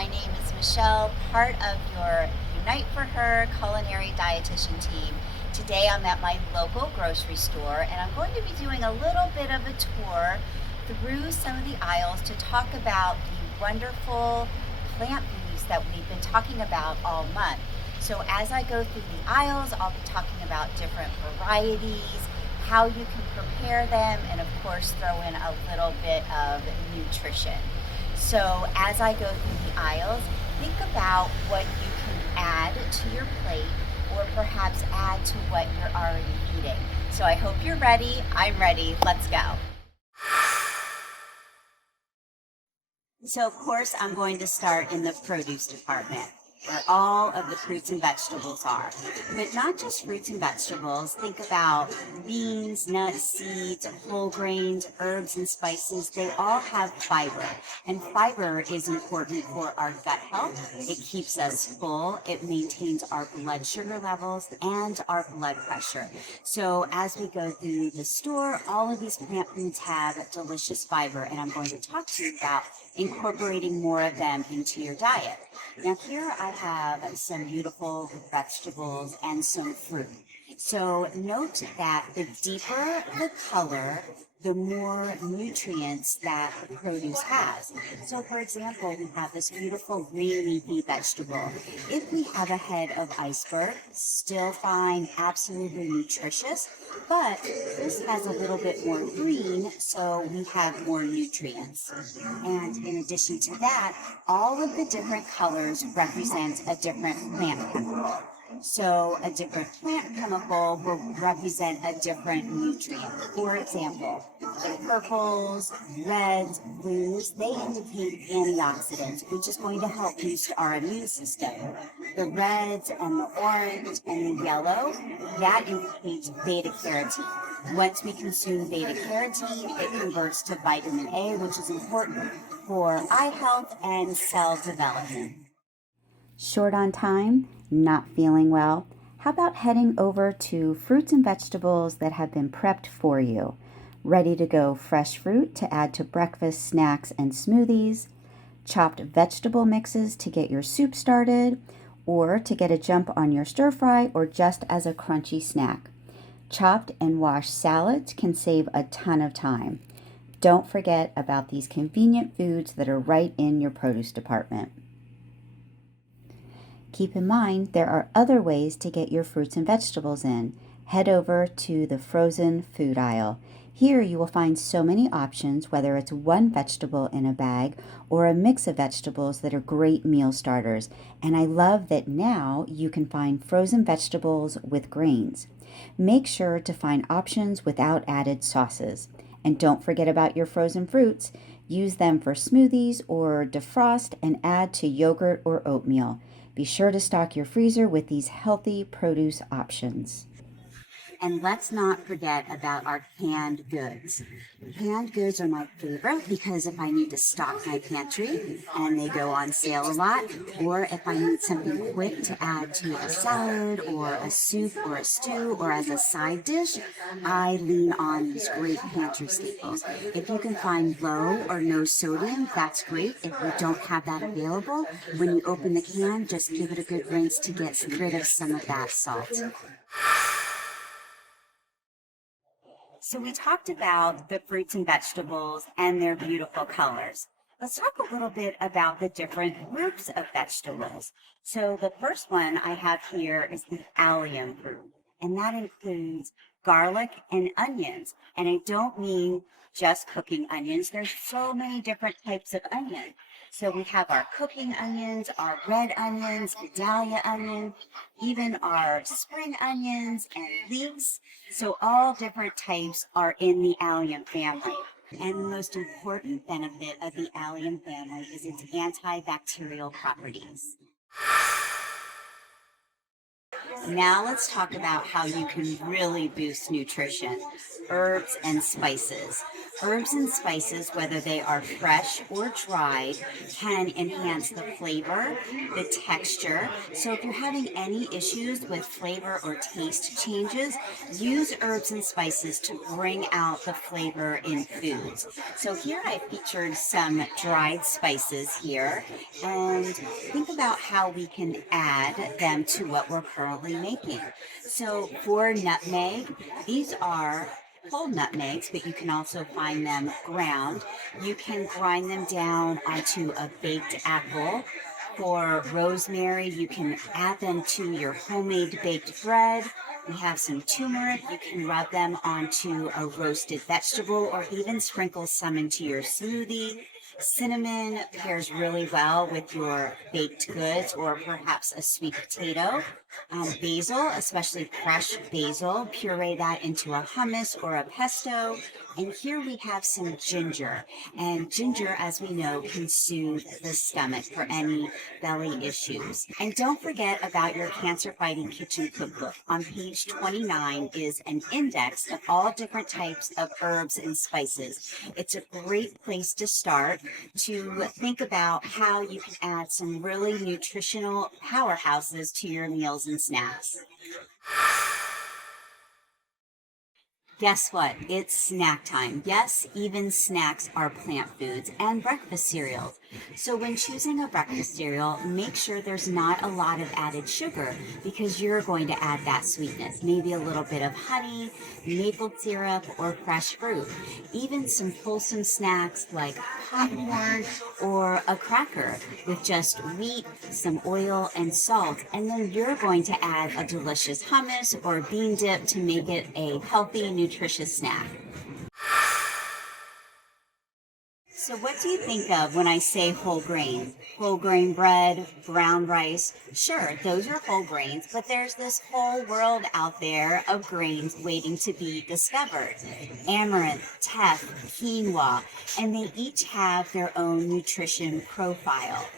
My name is Michelle, part of your Unite for Her culinary dietitian team. Today I'm at my local grocery store and I'm going to be doing a little bit of a tour through some of the aisles to talk about the wonderful plant foods that we've been talking about all month. So as I go through the aisles, I'll be talking about different varieties, how you can prepare them, and of course throw in a little bit of nutrition. So as I go through the aisles, think about what you can add to your plate or perhaps add to what you're already eating. So I hope you're ready. I'm ready. Let's go. So of course I'm going to start in the produce department, where all of the fruits and vegetables are. But not just fruits and vegetables. Think about beans, nuts, seeds, whole grains, herbs, and spices. They all have fiber. And fiber is important for our gut health. It keeps us full. It maintains our blood sugar levels and our blood pressure. So as we go through the store, all of these plant foods have delicious fiber. And I'm going to talk to you about incorporating more of them into your diet. Now here I have some beautiful vegetables and some fruit. So note that the deeper the color, the more nutrients that the produce has. So for example, we have this beautiful green leafy vegetable. If we have a head of iceberg, still fine, absolutely nutritious, but this has a little bit more green, so we have more nutrients. And in addition to that, all of the different colors represent a different plant chemical. So a different plant chemical will represent a different nutrient. For example, the purples, reds, blues, they indicate antioxidants, which is going to help boost our immune system. The reds and the orange and the yellow, that indicates beta carotene. Once we consume beta carotene, it converts to vitamin A, which is important for eye health and cell development. Short on time? Not feeling well? How about heading over to fruits and vegetables that have been prepped for you? Ready to go fresh fruit to add to breakfast, snacks, and smoothies, chopped vegetable mixes to get your soup started, or to get a jump on your stir fry or just as a crunchy snack. Chopped and washed salads can save a ton of time. Don't forget about these convenient foods that are right in your produce department. Keep in mind, there are other ways to get your fruits and vegetables in. Head over to the frozen food aisle. Here you will find so many options, whether it's one vegetable in a bag or a mix of vegetables that are great meal starters. And I love that now you can find frozen vegetables with grains. Make sure to find options without added sauces. And don't forget about your frozen fruits. Use them for smoothies or defrost and add to yogurt or oatmeal. Be sure to stock your freezer with these healthy produce options. And let's not forget about our canned goods. Canned goods are my favorite because if I need to stock my pantry and they go on sale a lot, or if I need something quick to add to a salad or a soup or a stew or as a side dish, I lean on these great pantry staples. If you can find low or no sodium, that's great. If you don't have that available, when you open the can, just give it a good rinse to get rid of some of that salt. So we talked about the fruits and vegetables and their beautiful colors. Let's talk a little bit about the different groups of vegetables. So the first one I have here is the allium group, and that includes garlic and onions. And I don't mean just cooking onions. There's so many different types of onion. So we have our cooking onions, our red onions, Vidalia onion, even our spring onions and leeks. So all different types are in the allium family. And the most important benefit of the allium family is its antibacterial properties. Now let's talk about how you can really boost nutrition. Herbs and spices. Herbs and spices, whether they are fresh or dried, can enhance the flavor, the texture. So if you're having any issues with flavor or taste changes, use herbs and spices to bring out the flavor in foods. So here I featured some dried spices here, and think about how we can add them to what we're currently making. So for nutmeg, these are whole nutmegs, but you can also find them ground. You can grind them down onto a baked apple. For rosemary, you can add them to your homemade baked bread. We have some turmeric. You can rub them onto a roasted vegetable or even sprinkle some into your smoothie. Cinnamon pairs really well with your baked goods or perhaps a sweet potato. Basil, especially fresh basil, puree that into a hummus or a pesto. And here we have some ginger. And ginger, as we know, can soothe the stomach for any belly issues. And don't forget about your Cancer Fighting Kitchen Cookbook. On page 29 is an index of all different types of herbs and spices. It's a great place to start to think about how you can add some really nutritional powerhouses to your meals and snacks. Guess what? It's snack time. Yes, even snacks are plant foods and breakfast cereals. So when choosing a breakfast cereal, make sure there's not a lot of added sugar because you're going to add that sweetness. Maybe a little bit of honey, maple syrup, or fresh fruit. Even some wholesome snacks like popcorn or a cracker with just wheat, some oil, and salt. And then you're going to add a delicious hummus or bean dip to make it a healthy, nutritious snack. So what do you think of when I say whole grain? Whole grain bread, brown rice? Sure, those are whole grains, but there's this whole world out there of grains waiting to be discovered. Amaranth, teff, quinoa, and they each have their own nutrition profile.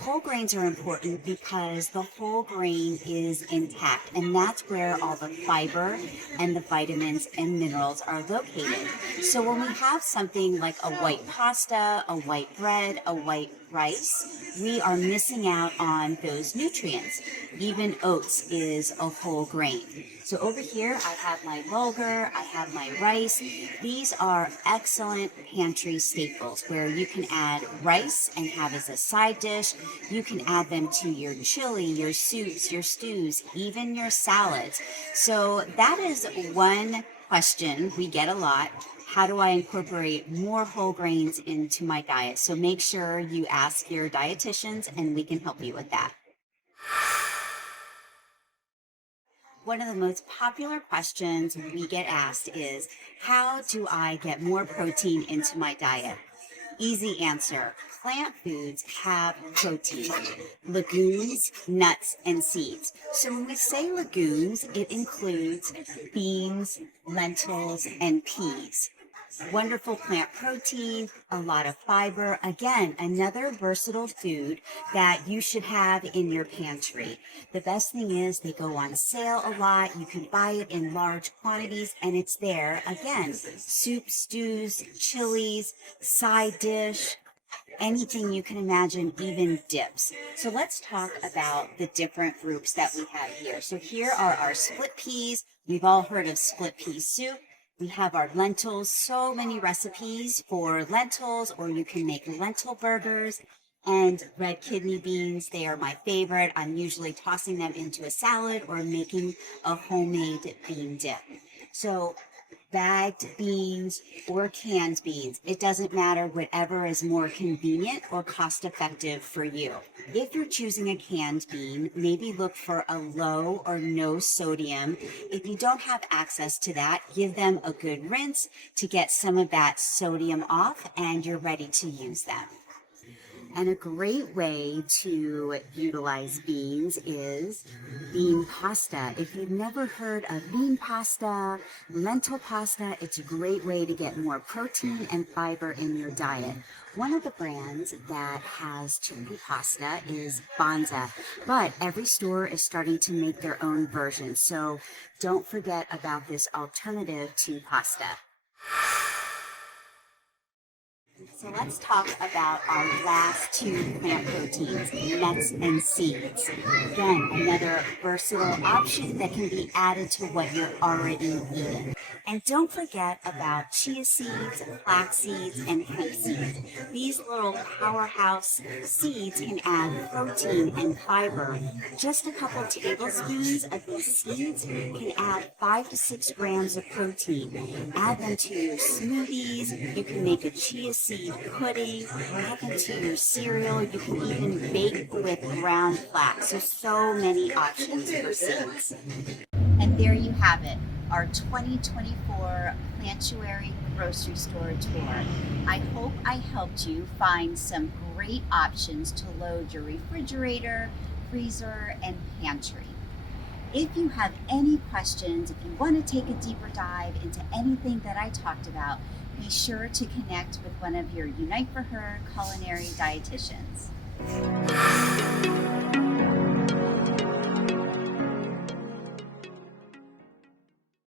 Whole grains are important because the whole grain is intact, and that's where all the fiber and the vitamins and minerals are located. So when we have something like a white pasta, a white bread, a white rice, we are missing out on those nutrients. Even oats is a whole grain. So over here, I have my bulgur, I have my rice. These are excellent pantry staples where you can add rice and have as a side dish. You can add them to your chili, your soups, your stews, even your salads. So that is one question we get a lot. How do I incorporate more whole grains into my diet? So make sure you ask your dietitians and we can help you with that. One of the most popular questions we get asked is, how do I get more protein into my diet? Easy answer. Plant foods have protein. Legumes, nuts, and seeds. So when we say legumes, it includes beans, lentils, and peas. Wonderful plant protein, a lot of fiber. Again, another versatile food that you should have in your pantry. The best thing is they go on sale a lot. You can buy it in large quantities and it's there. Again, soup, stews, chilies, side dish, anything you can imagine, even dips. So let's talk about the different groups that we have here. So here are our split peas. We've all heard of split pea soup. We have our lentils, so many recipes for lentils, or you can make lentil burgers. And red kidney beans, they are my favorite. I'm usually tossing them into a salad or making a homemade bean dip. So bagged beans or canned beans, it doesn't matter, whatever is more convenient or cost effective for you. If you're choosing a canned bean, maybe look for a low or no sodium. If you don't have access to that, give them a good rinse to get some of that sodium off and you're ready to use them. And a great way to utilize beans is bean pasta. If you've never heard of bean pasta, lentil pasta, it's a great way to get more protein and fiber in your diet. One of the brands that has chickpea pasta is Banza, but every store is starting to make their own version. So don't forget about this alternative to pasta. So let's talk about our last two plant proteins, nuts and seeds. Again, another versatile option that can be added to what you're already eating. And don't forget about chia seeds, flax seeds, and hemp seeds. These little powerhouse seeds can add protein and fiber. Just a couple tablespoons of these seeds can add 5 to 6 grams of protein. Add them to your smoothies. You can make a chia seed pudding, add them to your cereal. You can even bake with ground flax. So many options for seeds. And there you have it, our 2024 Plantuary grocery store tour. I hope I helped you find some great options to load your refrigerator, freezer, and pantry. If you have any questions, if you want to take a deeper dive into anything that I talked about, be sure to connect with one of your Unite for Her culinary dietitians.